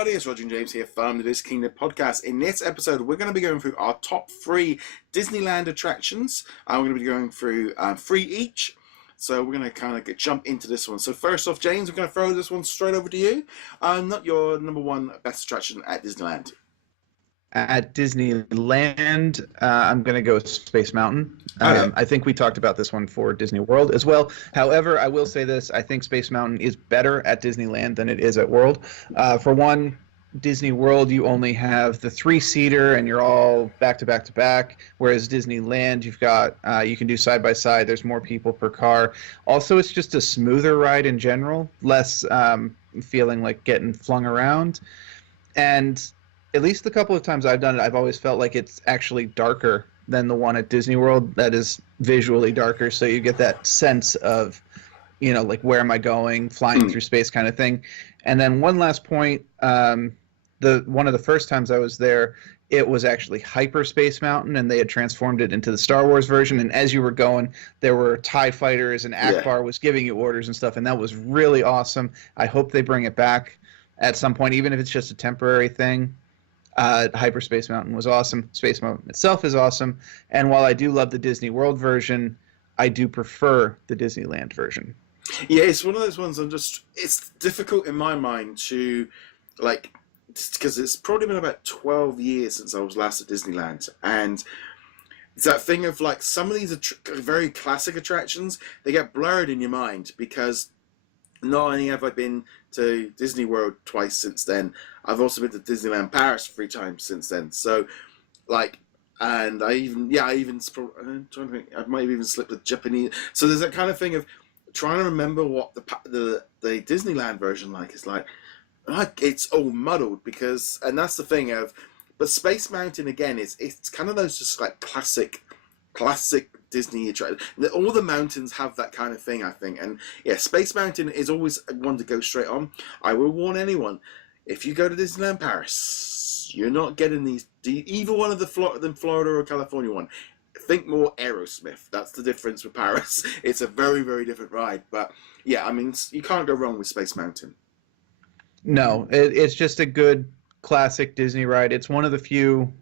everybody, it's Roger and James here from the DisKingdom Podcast. In this episode, we're going to be going through our top 3 Disneyland attractions. We're going to be going through 3 each. So we're going to kind of jump into this one. So first off, James, we're going to throw this one straight over to you. Not your number 1 best attraction at Disneyland. At Disneyland, I'm going to go Space Mountain. I think we talked about this one for Disney World as well. However, I will say this. I think Space Mountain is better at Disneyland than it is at World. For one, Disney World, you only have the 3-seater and you're all back to back to back. Whereas Disneyland, you've got, you can do side by side. There's more people per car. Also, it's just a smoother ride in general. Less feeling like getting flung around. And at least the couple of times I've done it, I've always felt like it's actually darker than the one at Disney World. That is visually darker, so you get that sense of, like where am I going, flying through space kind of thing. And then one last point, one of the first times I was there, it was actually Hyperspace Mountain, and they had transformed it into the Star Wars version. And as you were going, there were TIE fighters, and Akbar was giving you orders and stuff, and that was really awesome. I hope they bring it back at some point, even if it's just a temporary thing. Hyperspace Mountain was awesome. Space Mountain itself is awesome. And while I do love the Disney World version, I do prefer the Disneyland version. Yeah, it's one of those ones it's difficult in my mind to, because it's probably been about 12 years since I was last at Disneyland. And it's that thing of, some of these very classic attractions, they get blurred in your mind because not only have I been to Disney World twice since then, I've also been to Disneyland Paris 3 times since then. So, and I'm trying to think, I might have even slipped the Japanese. So there's that kind of thing of trying to remember what the Disneyland version is like. It's all muddled and that's the thing but Space Mountain again it's kind of those just classic Disney attraction. All the mountains have that kind of thing, I think. And yeah, Space Mountain is always one to go straight on. I will warn anyone, if you go to Disneyland Paris, you're not getting either one of the Florida or California one. Think more Aerosmith. That's the difference with Paris. It's a very, very different ride. But yeah, I mean, you can't go wrong with Space Mountain. No, it's just a good classic Disney ride. It's one of the few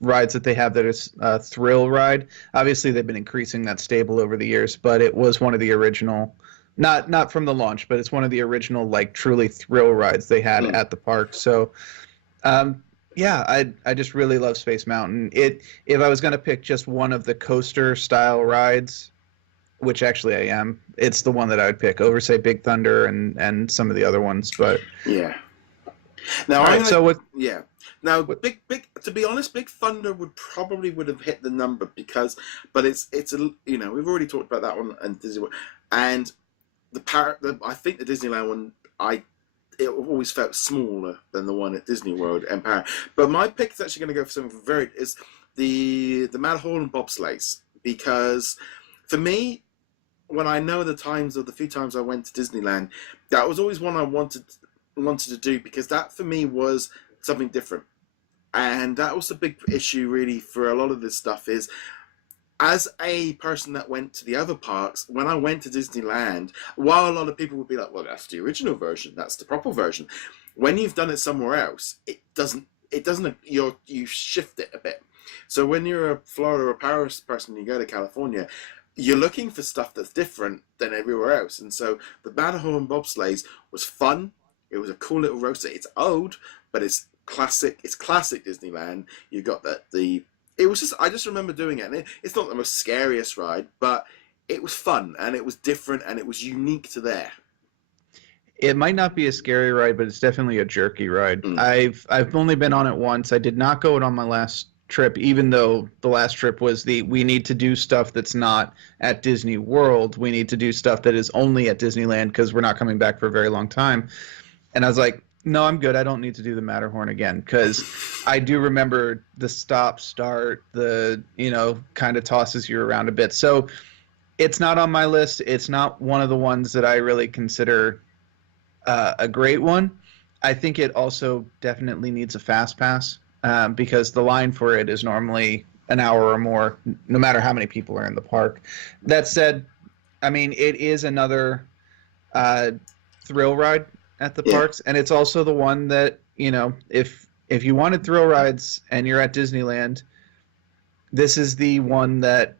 rides that they have that is a thrill ride. Obviously, they've been increasing that stable over the years, but it was one of the original, not from the launch, but it's one of the original truly thrill rides they had at the park. So, I just really love Space Mountain. If I was going to pick just one of the coaster style rides, which actually I am, it's the one that I would pick over, say, Big Thunder and some of the other ones. But yeah. Now, Now, big to be honest, Big Thunder would have hit the number but it's we've already talked about that one and Disney World, and I think the Disneyland one it always felt smaller than the one at Disney World and Paris. But my pick is actually going to go for something is the Matterhorn Bobsleds, because for me, when I know the few times I went to Disneyland, that was always one I wanted to do, because that for me was something different. And that was the big issue really for a lot of this stuff is, as a person that went to the other parks, when I went to Disneyland, while a lot of people would be like, well, that's the original version, that's the proper version, when you've done it somewhere else, you shift it a bit. So when you're a Florida or Paris person and you go to California, you're looking for stuff that's different than everywhere else. And so the Matterhorn Bobsleds was fun. It was a cool little roadster. It's old, but it's classic. It's classic Disneyland. You got I just remember doing it. And it's not the most scariest ride, but it was fun and it was different and it was unique to there. It might not be a scary ride, but it's definitely a jerky ride. I've only been on it once. I did not go on my last trip, even though the last trip was we need to do stuff that's not at Disney World. We need to do stuff that is only at Disneyland because we're not coming back for a very long time. And I was like, no, I'm good. I don't need to do the Matterhorn again, because I do remember the stop-start, kind of tosses you around a bit. So it's not on my list. It's not one of the ones that I really consider a great one. I think it also definitely needs a fast pass, because the line for it is normally an hour or more, no matter how many people are in the park. That said, I mean, it is another thrill ride. at the Yeah. parks, and it's also the one that, if you wanted thrill rides and you're at Disneyland, this is the one that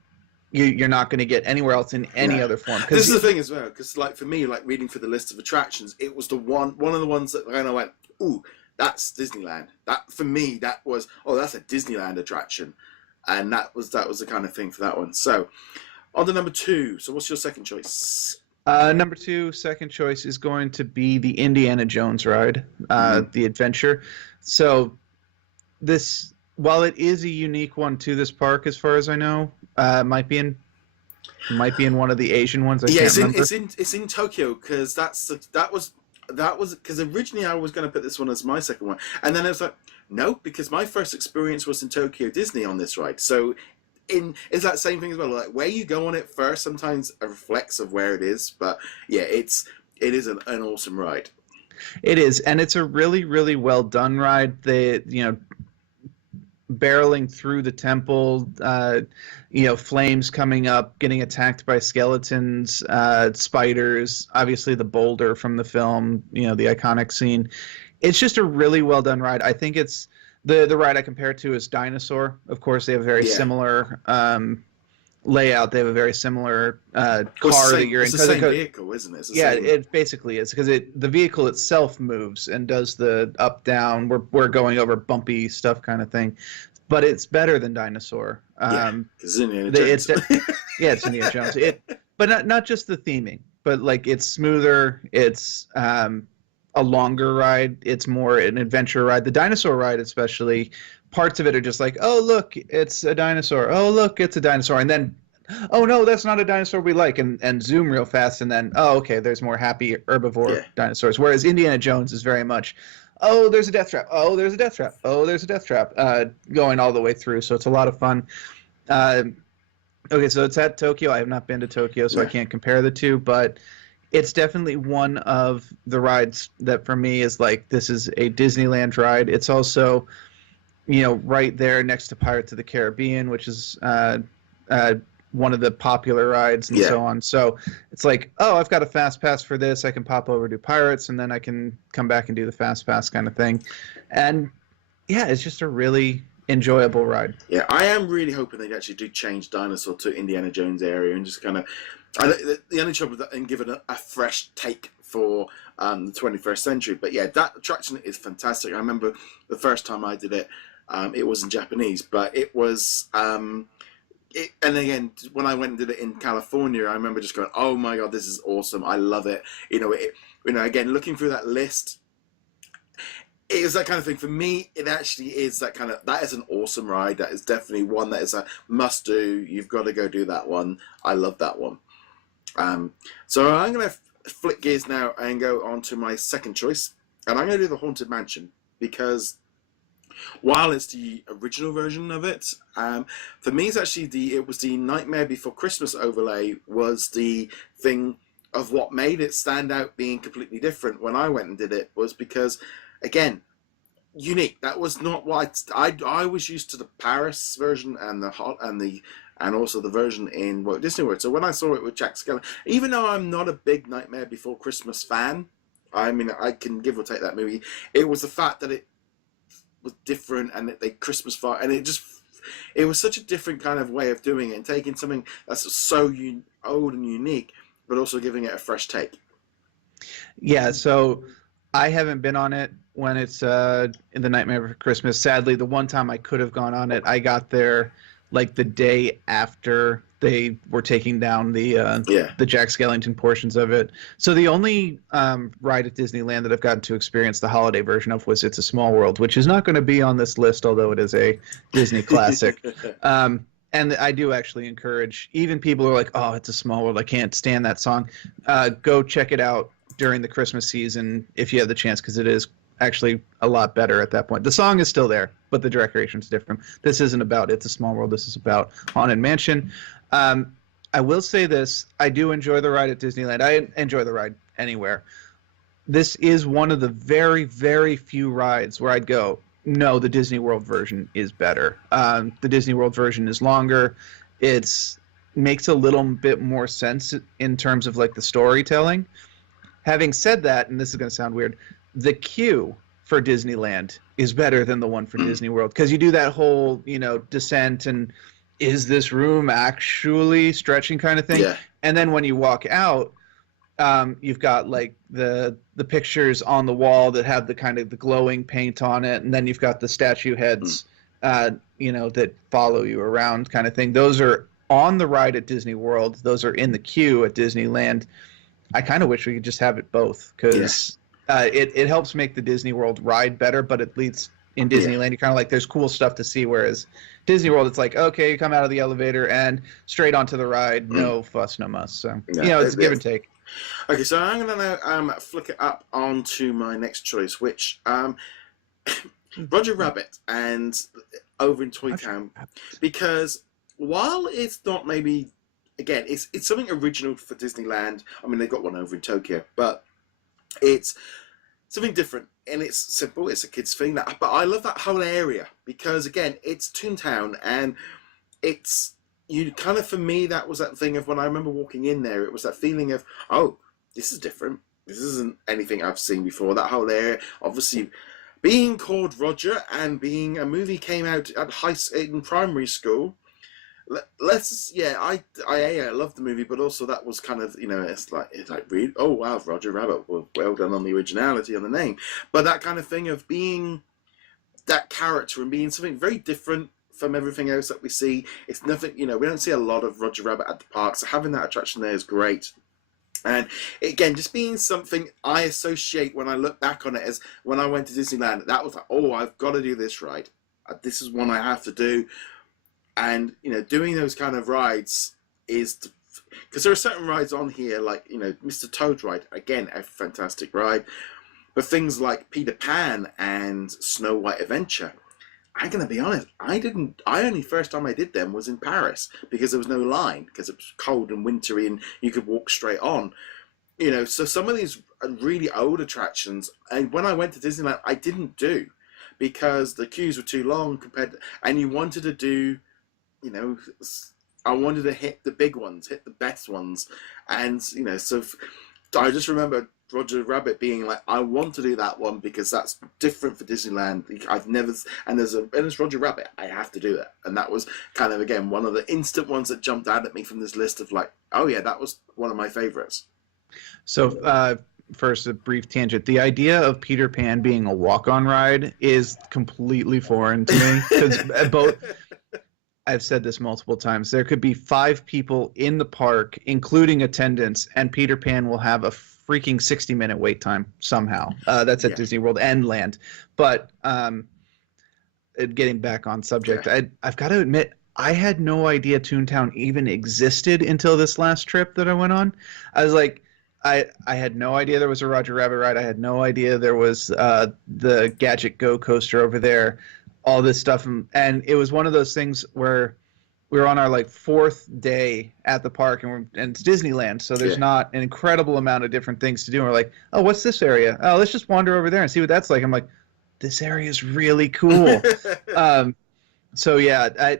you're not going to get anywhere else in any other form. This is the thing as well, because like for me, like reading through the list of attractions, it was one of the ones that kind of went, ooh, that's Disneyland. That for me, that was, oh, that's a Disneyland attraction, and that was the kind of thing for that one. So on to number 2. So what's your second choice? Number 2, second choice is going to be the Indiana Jones ride, the adventure. So this, while it is a unique one to this park, as far as I know, might be in one of the Asian ones. I can't remember. It's in Tokyo, because that was because originally I was going to put this one as my second one, and then I was like, no, because my first experience was in Tokyo Disney on this ride. So it's that same thing as well. Like where you go on it first sometimes reflects of where it is, but yeah, it is an awesome ride. It is, and it's a really, really well done ride. Barreling through the temple, flames coming up, getting attacked by skeletons, spiders, obviously the boulder from the film, the iconic scene. It's just a really well done ride. I think it's the ride I compare it to is Dinosaur. Of course, they have a very similar layout. They have a very similar car that you're in. It's the same vehicle, isn't it? It basically is, because the vehicle itself moves and does the up down. We're going over bumpy stuff kind of thing, but it's better than Dinosaur. Because Indiana Jones. It's Indiana Jones. But not just the theming, but like it's smoother. It's a longer ride. It's more an adventure ride. The Dinosaur ride, especially, parts of it are just like, oh, look, it's a dinosaur. Oh, look, it's a dinosaur. And then, oh, no, that's not a dinosaur we like. And zoom real fast. And then, oh, okay, there's more happy herbivore dinosaurs. Whereas Indiana Jones is very much, oh, there's a death trap. Oh, there's a death trap. Oh, there's a death trap. Going all the way through. So it's a lot of fun. Okay, so it's at Tokyo. I have not been to Tokyo, so I can't compare the two. But it's definitely one of the rides that for me is like, this is a Disneyland ride. It's also, right there next to Pirates of the Caribbean, which is one of the popular rides and so on. So it's like, oh, I've got a fast pass for this. I can pop over to Pirates, and then I can come back and do the fast pass kind of thing. And yeah, it's just a really enjoyable ride. Yeah, I am really hoping they actually do change Dinosaur to Indiana Jones area and just kind of the only trouble with that, and give it a fresh take for the 21st century. But yeah, that attraction is fantastic. I remember the first time I did it. It was in Japanese, but it was. And again, when I went and did it in California, I remember just going, "Oh my god, this is awesome! I love it!" Again, looking through that list, it is that kind of thing. For me, it actually is that kind of. That is an awesome ride. That is definitely one that is a must do. You've got to go do that one. I love that one. So I'm going to flip gears now and go on to my second choice, and I'm going to do the Haunted Mansion, because while it's the original version of it, for me, it's actually it was the Nightmare Before Christmas overlay was the thing of what made it stand out being completely different when I went and did it, was because, again, unique. That was not what I was used to the Paris version and also the version in Walt Disney World. So when I saw it with Jack Skellington, even though I'm not a big Nightmare Before Christmas fan, I mean, I can give or take that movie, it was the fact that it was different and they Christmas fire, and it was such a different kind of way of doing it and taking something that's so old and unique, but also giving it a fresh take. Yeah, so I haven't been on it when it's in the Nightmare Before Christmas. Sadly, the one time I could have gone on it, I got there like the day after they were taking down the Jack Skellington portions of it. So the only ride at Disneyland that I've gotten to experience the holiday version of was It's a Small World, which is not going to be on this list, although it is a Disney classic. And I do actually encourage, even people who are like, oh, It's a Small World, I can't stand that song. Go check it out during the Christmas season if you have the chance, because it is actually a lot better at that point. The song is still there, but the decoration's different. This isn't about It's a Small World. This is about Haunted Mansion. I will say this. I do enjoy the ride at Disneyland. I enjoy the ride anywhere. This is one of the very, very few rides where I'd go, no, the Disney World version is better. The Disney World version is longer. It makes a little bit more sense in terms of like the storytelling. Having said that, and this is going to sound weird, the queue for Disneyland is better than the one for Disney World, because you do that whole, descent and is this room actually stretching kind of thing. Yeah. And then when you walk out, you've got like the pictures on the wall that have the kind of the glowing paint on it, and then you've got the statue heads, that follow you around kind of thing. Those are on the ride at Disney World. Those are in the queue at Disneyland. I kind of wish we could just have it both, because it helps make the Disney World ride better, but at least in Disneyland, you're kind of like, there's cool stuff to see, whereas Disney World, it's like, okay, you come out of the elevator and straight onto the ride, no fuss, no muss. So, it's give and take. Okay, so I'm going to now flick it up onto my next choice, which Roger Rabbit and over in Toy Town, because while it's not maybe, again, it's something original for Disneyland. I mean, they've got one over in Tokyo, but it's something different, and it's simple. It's a kids thing, but I love that whole area because, again, it's Toontown, and it's for me, that was that thing of when I remember walking in there, it was that feeling of, oh, this is different. This isn't anything I've seen before. That whole area, obviously, being called Roger and being a movie came out at in primary school. I love the movie, but also that was kind of, it's like really, oh wow, Roger Rabbit, well done on the originality on the name, but that kind of thing of being that character and being something very different from everything else that we see. It's nothing, we don't see a lot of Roger Rabbit at the park, so having that attraction there is great. And again, just being something I associate when I look back on it as when I went to Disneyland, that was like, oh, I've got to do this ride. This is one I have to do. And, doing those kind of rides is, because there are certain rides on here, like, Mr. Toad's ride, again, a fantastic ride. But things like Peter Pan and Snow White Adventure, I'm going to be honest, first time I did them was in Paris, because there was no line, because it was cold and wintry and you could walk straight on. So some of these really old attractions, and when I went to Disneyland, I didn't do, because the queues were too long and you wanted to do, I wanted to hit the big ones, hit the best ones. And, so I just remember Roger Rabbit being like, I want to do that one because that's different for Disneyland. And there's Roger Rabbit, I have to do it. And that was kind of, again, one of the instant ones that jumped out at me from this list of like, oh yeah, that was one of my favorites. So, first, a brief tangent. The idea of Peter Pan being a walk-on ride is completely foreign to me, because I've said this multiple times. There could be 5 people in the park, including attendants, and Peter Pan will have a freaking 60-minute wait time somehow. That's at Disney World and Land. But getting back on subject, I've got to admit, I had no idea Toontown even existed until this last trip that I went on. I was like, I had no idea there was a Roger Rabbit ride. I had no idea there was the Gadget Go coaster over there. All this stuff, and it was one of those things where we were on our 4th day at the park, and it's Disneyland, so there's not an incredible amount of different things to do. And we're like, oh, what's this area? Oh, let's just wander over there and see what that's like. I'm like, this area is really cool. So yeah,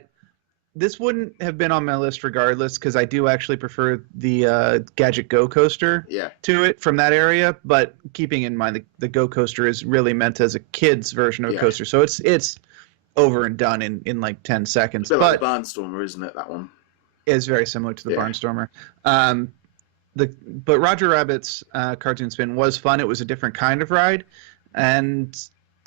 this wouldn't have been on my list regardless, because I do actually prefer the Gadget Go coaster to it from that area. But keeping in mind the Go coaster is really meant as a kid's version of a coaster, so it's over and done in like 10 seconds. It's like Barnstormer, isn't it, that one? It's very similar to the Barnstormer. But Roger Rabbit's Cartoon Spin was fun. It was a different kind of ride. And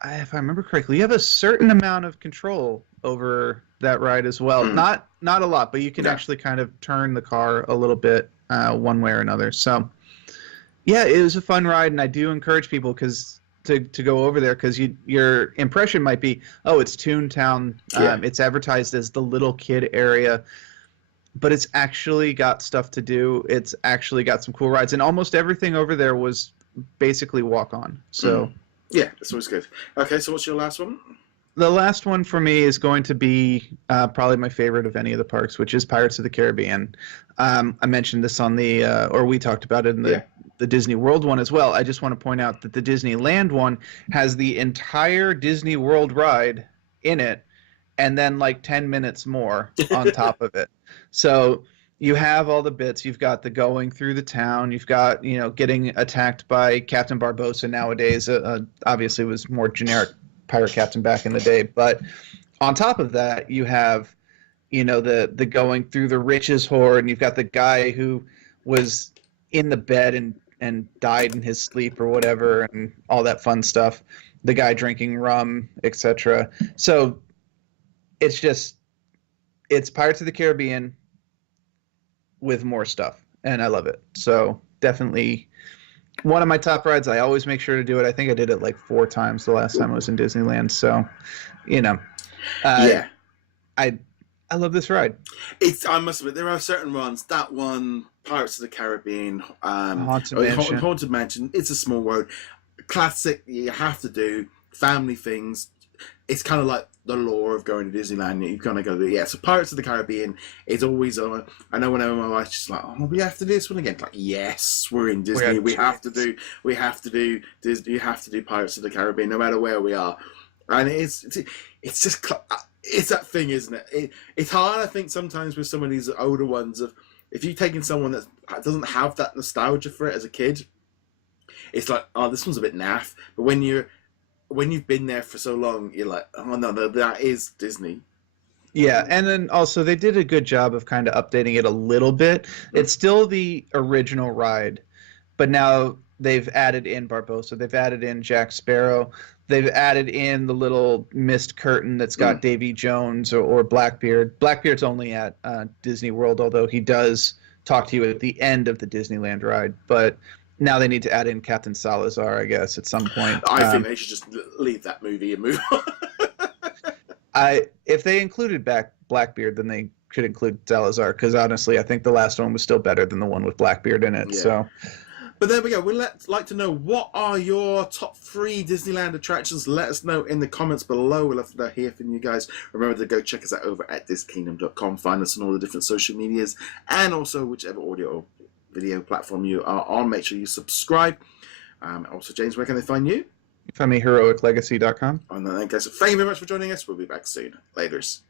if I remember correctly, you have a certain amount of control over that ride as well. Not a lot, but you can actually kind of turn the car a little bit one way or another. So, yeah, it was a fun ride, and I do encourage people to go over there, because your impression might be, oh, it's Toontown. It's advertised as the little kid area, but it's actually got stuff to do. It's actually got some cool rides, and almost everything over there was basically walk on. So yeah, that's always good. Okay, so what's your last one? The last one for me is going to be probably my favorite of any of the parks, which is Pirates of the Caribbean. I mentioned this on or we talked about it in the Disney World one as well. I just want to point out that the Disneyland one has the entire Disney World ride in it, and then 10 minutes more on top of it. So, you have all the bits. You've got the going through the town. You've got, getting attacked by Captain Barbossa nowadays. Obviously, was more generic pirate captain back in the day. But on top of that, you have, the going through the riches hoard, and you've got the guy who was in the bed and died in his sleep or whatever, and all that fun stuff. The guy drinking rum, etc. So it's Pirates of the Caribbean with more stuff, and I love it. So definitely one of my top rides. I always make sure to do it. I think I did it like 4 times the last time I was in Disneyland. So, yeah, I love this ride. I must admit, there are certain ones. That one, Pirates of the Caribbean, Haunted Mansion. It's a Small World, classic. You have to do family things. It's kind of like the lore of going to Disneyland. You kind of go, yeah. So Pirates of the Caribbean is always on. I know whenever my wife's just like, oh, we have to do this one again. Like, yes, we're in Disney. We have to do Disney. You have to do Pirates of the Caribbean, no matter where we are. And it's just that thing, isn't it? It's hard, I think, sometimes with some of these older ones. If you've taken someone that doesn't have that nostalgia for it as a kid, it's like, oh, this one's a bit naff. But when you've been there for so long, you're like, oh no, that is Disney. Yeah, and then also they did a good job of kind of updating it a little bit. It's still the original ride, but now they've added in Barbossa, they've added in Jack Sparrow, they've added in the little mist curtain that's got Davy Jones or Blackbeard. Blackbeard's only at Disney World, although he does talk to you at the end of the Disneyland ride, but now they need to add in Captain Salazar, I guess, at some point. I think they should just leave that movie and move on. If they included Blackbeard, then they could include Salazar, because honestly, I think the last one was still better than the one with Blackbeard in it. Yeah. So, but there we go. We'd like to know, what are your top 3 Disneyland attractions? Let us know in the comments below. We'd love to hear from you guys. Remember to go check us out over at DisKingdom.com. Find us on all the different social medias, and also whichever audio or video platform you are on. Make sure you subscribe. Also, James, where can they find you? You find me heroiclegacy.com. And then, guys, thank you very much for joining us. We'll be back soon. Laters.